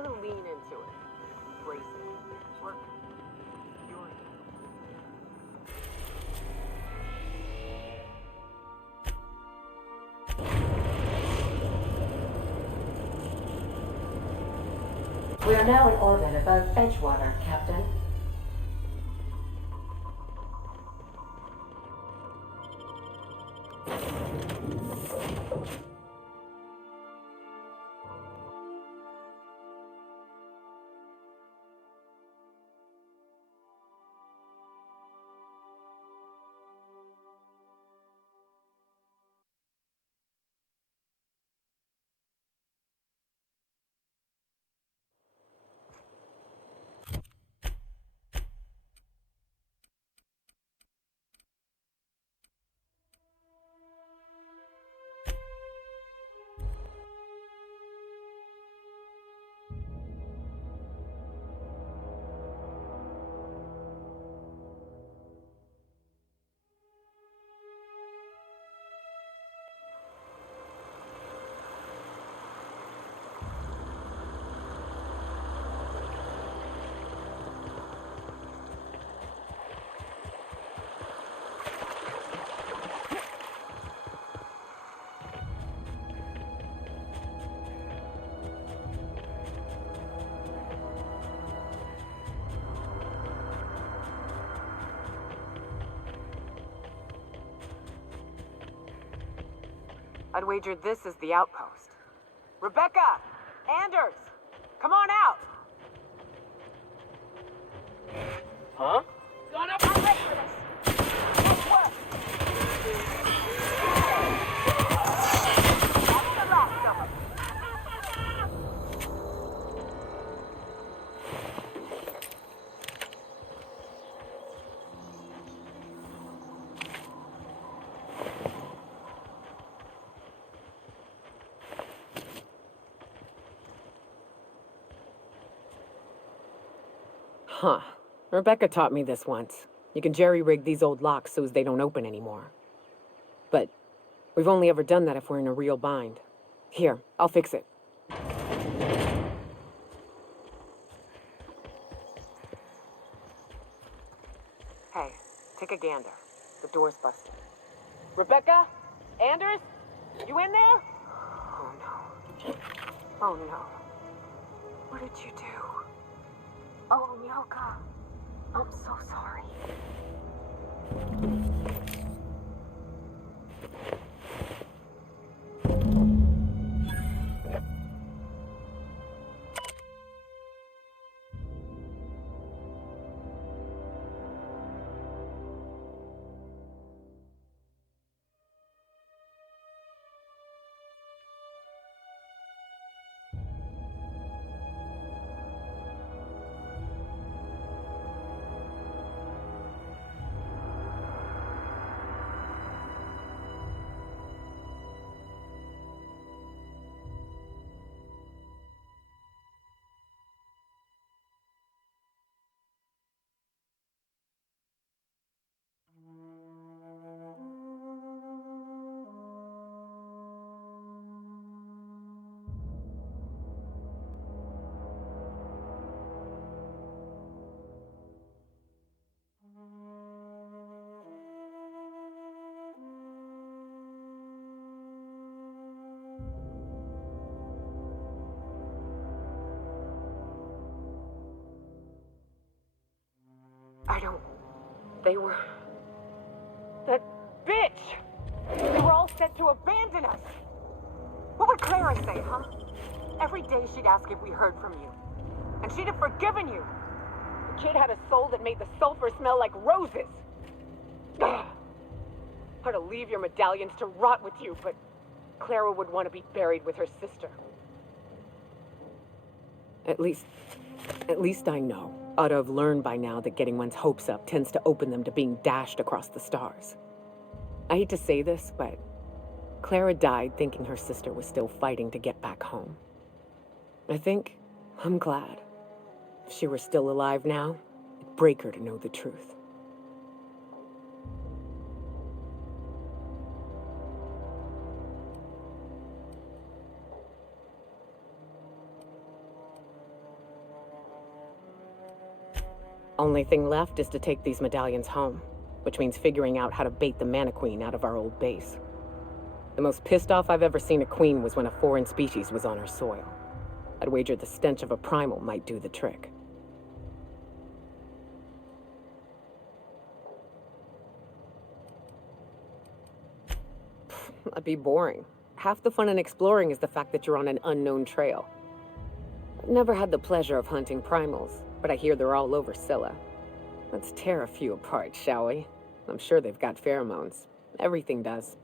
want to lean into it. Brace it. Work. You're in. We are now in orbit above Edgewater, Captain. I'd wager this is the outpost. Rebecca! Anders! Come on out! Huh? Gonna pay for this! Nice work! That's the last of them! Huh. Rebecca taught me this once. You can jerry-rig these old locks so as they don't open anymore. But we've only ever done that if we're in a real bind. Here, I'll fix it. Hey, take a gander. The door's busted. Rebecca? Anders? You in there? Oh no. Oh no. What did you do? Oh, Nyoka. I'm so sorry. They were... That bitch! They were all set to abandon us! What would Clara say, huh? Every day she'd ask if we heard from you. And she'd have forgiven you! The kid had a soul that made the sulfur smell like roses! Ugh. I'd to leave your medallions to rot with you, but Clara would want to be buried with her sister. At least I know. Ought to have learned by now that getting one's hopes up tends to open them to being dashed across the stars. I hate to say this, but Clara died thinking her sister was still fighting to get back home. I'm glad. If she were still alive now, it'd break her to know the truth. Only thing left is to take these medallions home, which means figuring out how to bait the Mantiqueen out of our old base. The most pissed off I've ever seen a queen was when a foreign species was on her soil. I'd wager the stench of a primal might do the trick. That'd be boring. Half the fun in exploring is the fact that you're on an unknown trail. I've never had the pleasure of hunting primals, but I hear they're all over Scylla. Let's tear a few apart, shall we? I'm sure they've got pheromones. Everything does.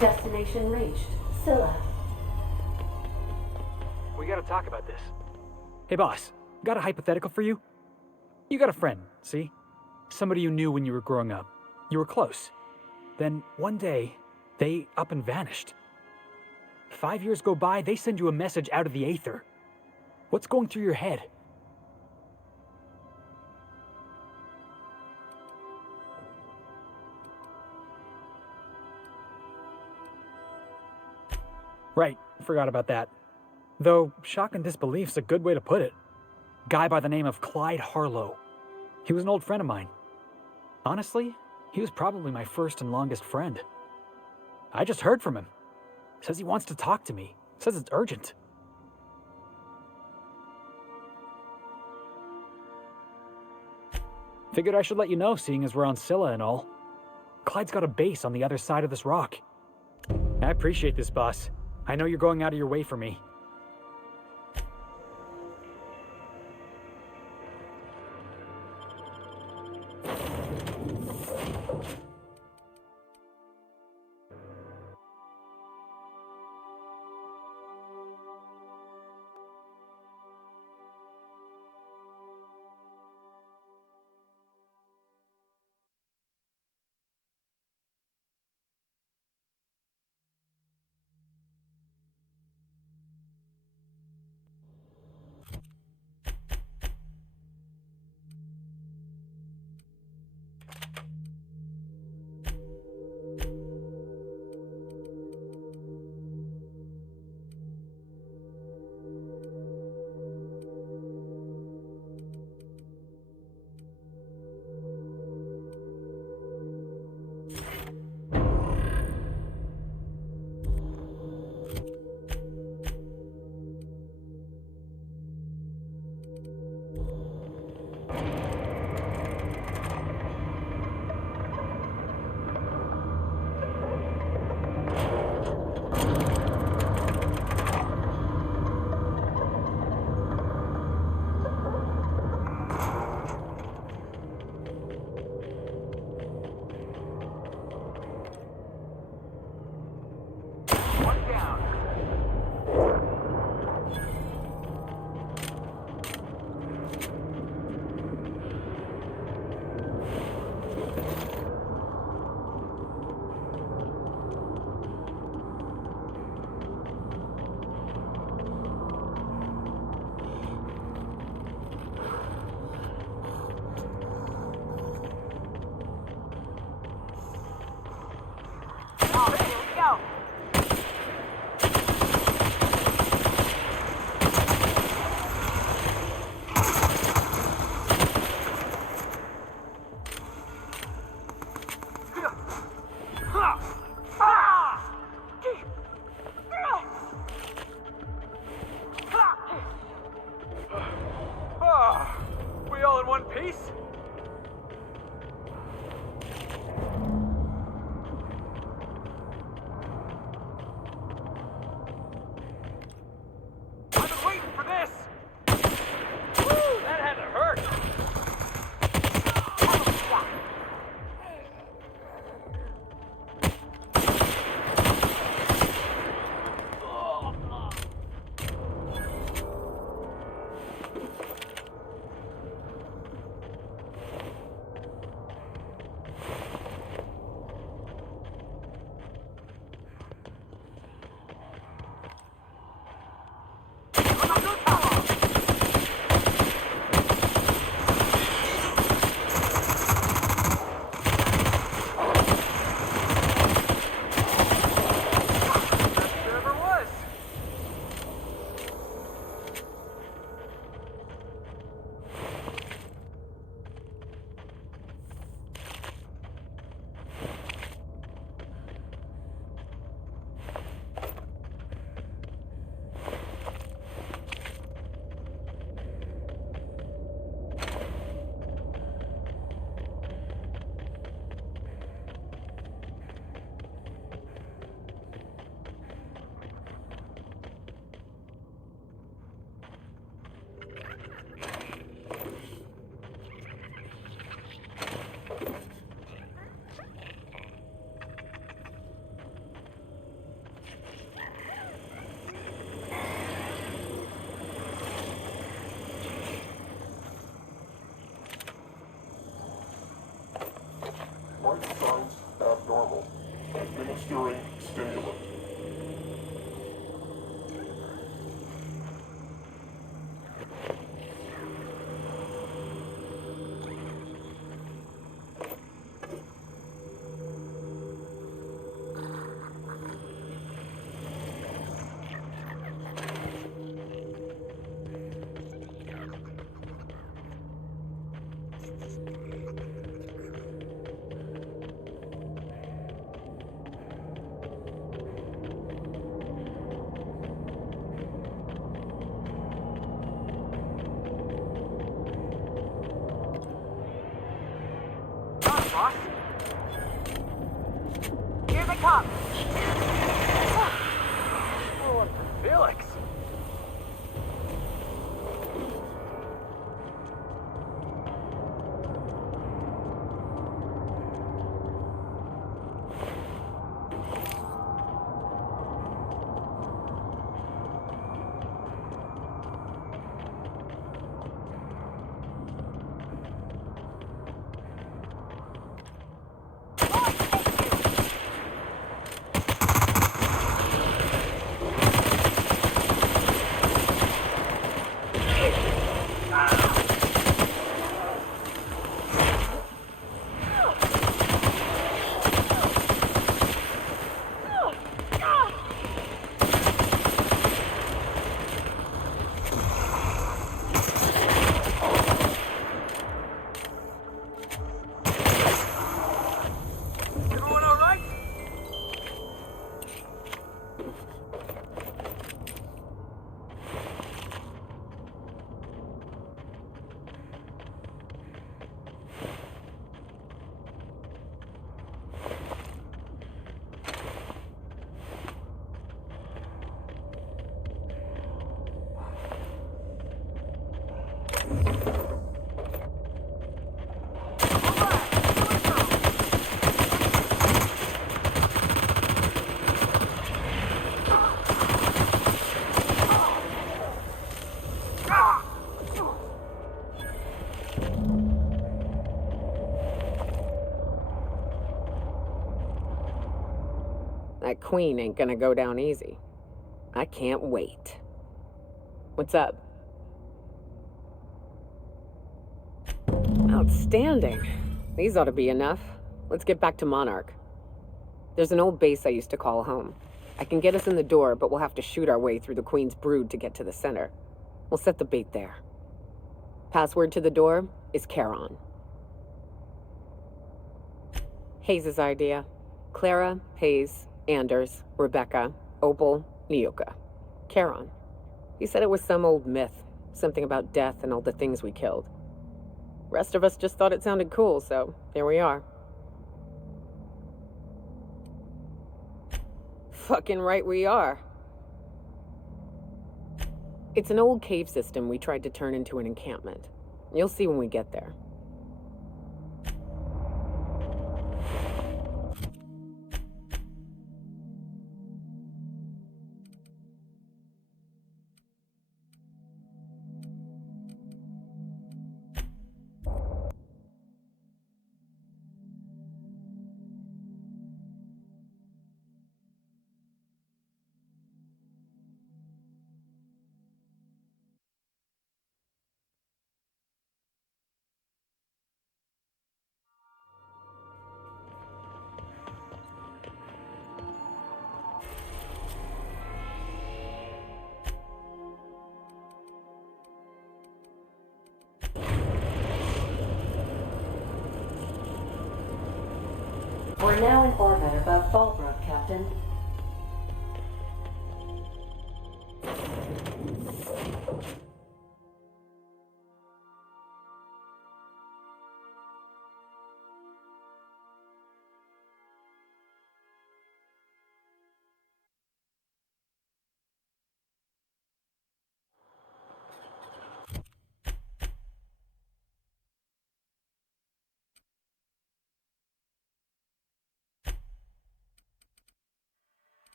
Destination reached. Scylla. We gotta talk about this. Hey boss, got a hypothetical for you? You got a friend, see? Somebody you knew when you were growing up. You were close. Then one day, they up and vanished. 5 years go by, they send you a message out of the aether. What's going through your head? Right, forgot about that. Though, shock and disbelief's a good way to put it. Guy by the name of Clyde Harlow. He was an old friend of mine. Honestly, he was probably my first and longest friend. I just heard from him. Says he wants to talk to me. Says it's urgent. Figured I should let you know, seeing as we're on Scylla and all. Clyde's got a base on the other side of this rock. I appreciate this, boss. I know you're going out of your way for me. We all in one piece? they come! We're one for Felix. Everyone all right? That queen ain't gonna go down easy. I can't wait. What's up? Outstanding. These ought to be enough. Let's get back to Monarch. There's an old base I used to call home. I can get us in the door, but we'll have to shoot our way through the Queen's brood to get to the center. We'll set the bait there. Password to the door is Charon. Hayes' idea. Clara, Hayes, Anders, Rebecca, Opal, Nyoka. Charon. He said it was some old myth. Something about death and all the things we killed. Rest of us just thought it sounded cool, so here we are. Fucking right we are. It's an old cave system we tried to turn into an encampment. You'll see when we get there. We're now in orbit above Fallbrook, Captain.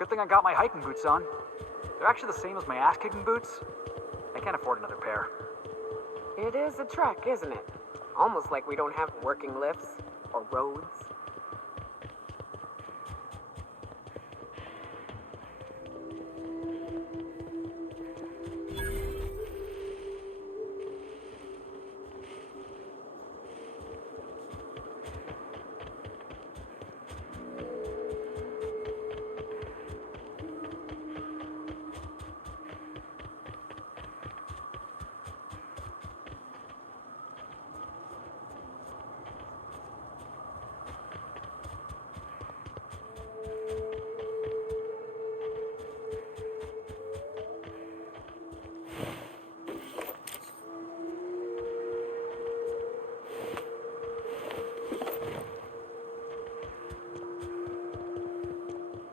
Good thing I got my hiking boots on. They're actually the same as my ass-kicking boots. I can't afford another pair. It is a trek, isn't it? Almost like we don't have working lifts or roads.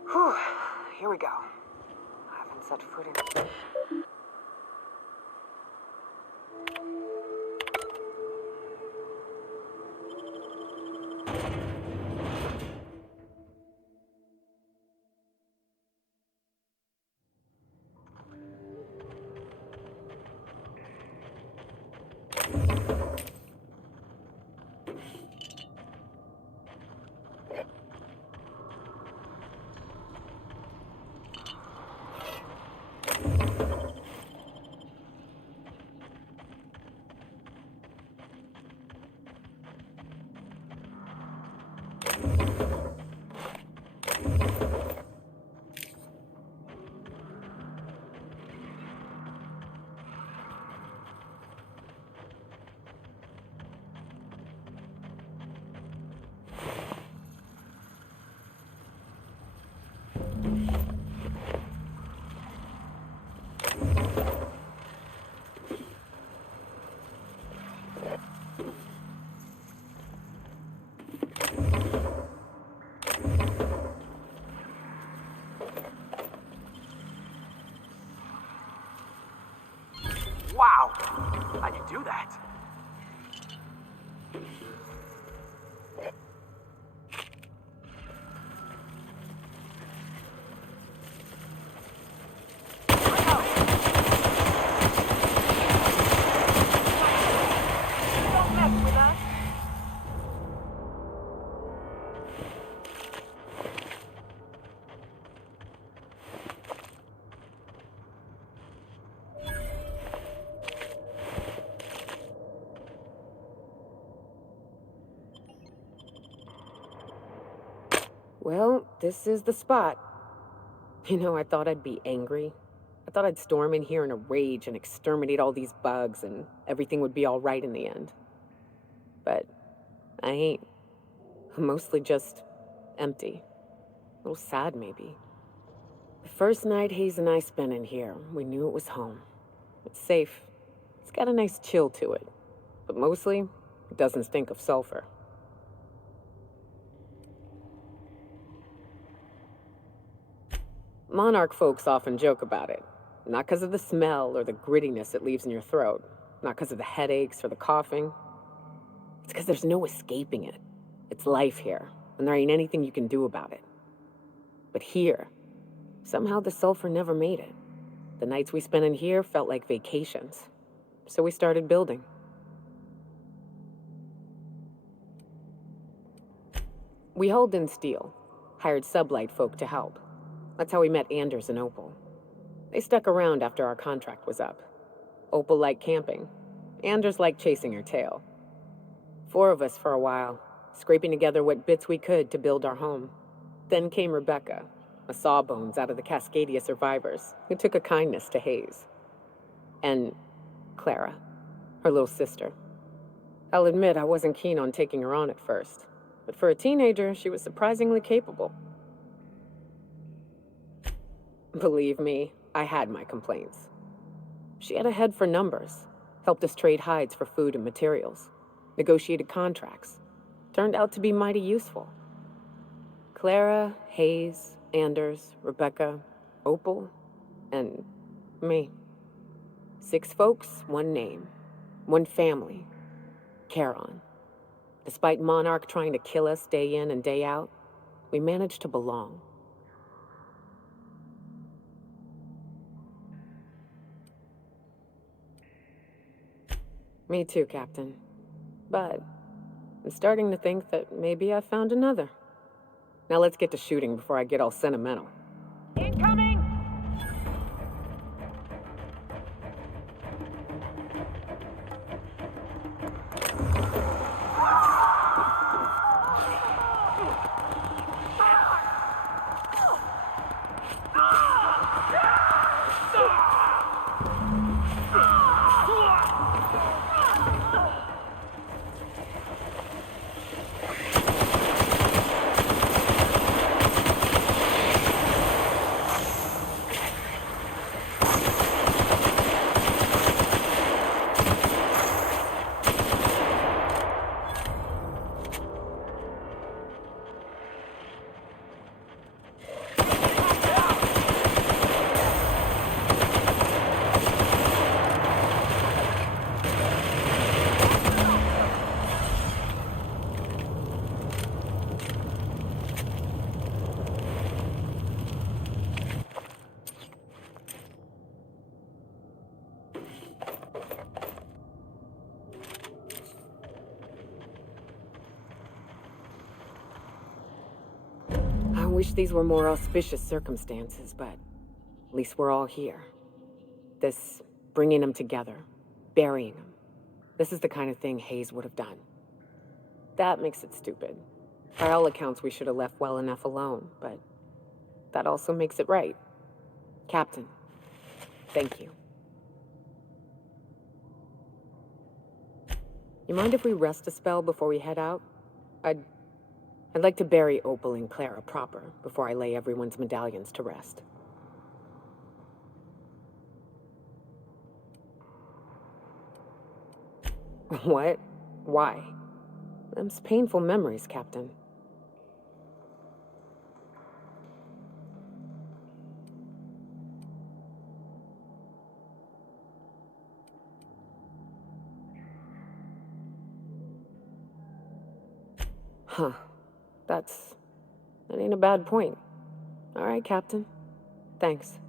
Whew, here we go. I haven't set foot in. Wow! How'd you do that? Don't mess with us. Well, this is the spot. You know, I thought I'd be angry. I thought I'd storm in here in a rage and exterminate all these bugs and everything would be all right in the end. But I ain't. I'm mostly just empty. A little sad, maybe. The first night Hayes and I spent in here, we knew it was home. It's safe. It's got a nice chill to it. But mostly, it doesn't stink of sulfur. Monarch folks often joke about it. Not because of the smell or the grittiness it leaves in your throat. Not because of the headaches or the coughing. It's because there's no escaping it. It's life here, and there ain't anything you can do about it. But here, somehow the sulfur never made it. The nights we spent in here felt like vacations. So we started building. We hauled in steel, hired sublight folk to help. That's how we met Anders and Opal. They stuck around after our contract was up. Opal liked camping. Anders liked chasing her tail. 4 of us for a while, scraping together what bits we could to build our home. Then came Rebecca, a sawbones out of the Cascadia survivors, who took a kindness to Hayes. And Clara, her little sister. I'll admit I wasn't keen on taking her on at first, but for a teenager, she was surprisingly capable. Believe me, I had my complaints. She had a head for numbers, helped us trade hides for food and materials, negotiated contracts. Turned out to be mighty useful. Clara, Hayes, Anders, Rebecca, Opal, and me. 6 folks, 1 name, 1 family, Charon. Despite Monarch trying to kill us day in and day out, we managed to belong. Me too, Captain. But I'm starting to think that maybe I found another. Now let's get to shooting before I get all sentimental. Incoming! I wish these were more auspicious circumstances, but at least we're all here. This bringing them together, burying them. This is the kind of thing Hayes would have done. That makes it stupid. By all accounts, we should have left well enough alone, but that also makes it right. Captain, thank you. You mind if we rest a spell before we head out? I'd like to bury Opal and Clara proper before I lay everyone's medallions to rest. What? Why? Them's painful memories, Captain. Huh. That ain't a bad point. All right, Captain. Thanks.